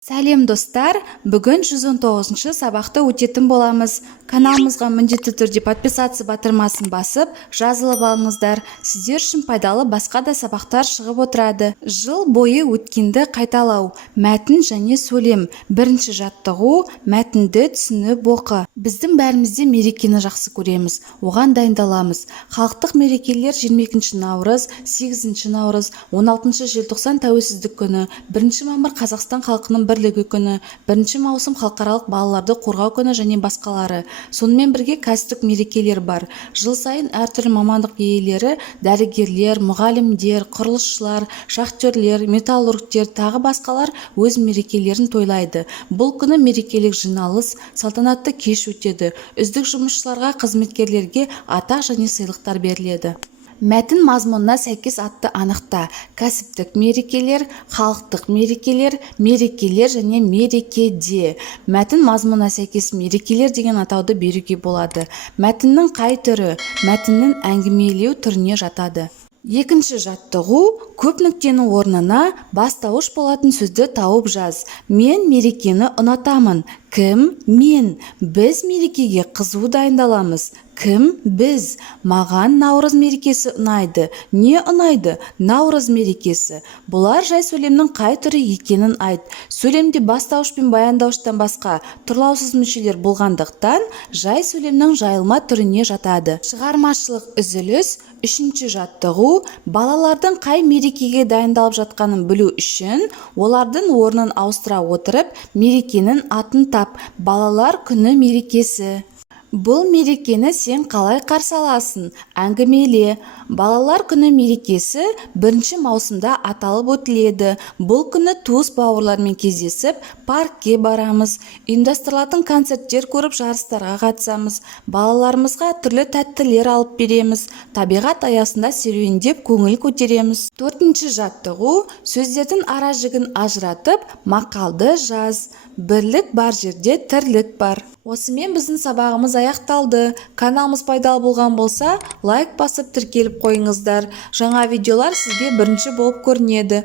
Сәлем достар, бүгін 119-шы сабақты өтетін боламыз. Каналымызға міндетті түрде подписаться батырмасын басып, жазылып алыңыздар. Сіздер үшін пайдалы басқа да сабақтар шығып отырады. Жыл бойы өткенді қайталау, мәтін және сөйлем. Бірінші жаттығу, мәтінді түсініп оқы. Біздің бәрімізде мерекені жақсы көреміз, оған дайындаламыз. Халықтық мерекелер 22 наурыз, 8 наурыз, 16 желтоқсан тәуелсіздік күні, 1 мамыр Қазақстан халқының бірлігі күні, 1 маусым халықаралық балаларды қорғау күні және басқалары. Сонымен бірге кәсіптік мерекелер бар. Жыл сайын әртүрлі мамандық иелері, дәрігерлер, мұғалімдер, құрылысшылар, шахтерлер, металлургтер, тағы басқалар өз мерекелерін тойлайды. Бұл күні мерекелік жиналыс, салтанатты кеш өтеді. Үздік жұмысшыларға, қызметкерлерге атақ және сыйлықтар беріледі. Мәтін мазмұнына сәйкес атты анықта. Кәсіптік мерекелер, халықтық мерекелер, мерекелер және мерекеде. Мәтін мазмұнына сәйкес мерекелер деген атауды беруге болады. Мәтіннің қай түрі? Мәтіннің әңгімелеу түріне жатады. Екінші жаттығу, көп нүктенің орнына бастауыш болатын сөзді тауып жаз. Мен мерекені ұнатамын. Кім? Мен. Біз мерекеге қызу дайындаламыз. Кім? Біз. Маған наурыз мерекесі ұнайды. Не ұнайды? Наурыз мерекесі. Бұлар жай сөйлемнің қай түрі екенін айт. Сөйлемде бастауыш пен баяндауыштан басқа тұрлаусыз мүшелер болғандықтан жай сөйлемнің жайылма түріне жатады. Шығармашылық үзіліс. Үшінші жаттығу, балалардың қай мерекеге дайындалып жатқанын білу үшін олардың орнын ауыстыра отырып мерекенің атын тап. Балалар күні мерекесі. Бұл мерекені сен қалай қарсы аласың? Әңгімеле. Балалар күні мерекесі 1 маусымда аталып өтіледі. Бұл күні туыс бауырлармен кездесіп, паркке барамыз. Ұйымдастырылатын концерттер көріп, жарыстарға қатысамыз. Балаларымызға түрлі тәттілер алып береміз. Табиғат аясында серуендеп көңіл көтереміз. 4-ші жаттығу, сөздердің ара жігін ажыратып, мақалды жаз. Бірлік бар жерде тірлік бар. Осымен біздің сабағымыз аяқталды. Каналымыз пайдалы болған болса, лайк басып тіркеліп қойыңыздар. Жаңа видеолар сізге бірінші болып көрінеді.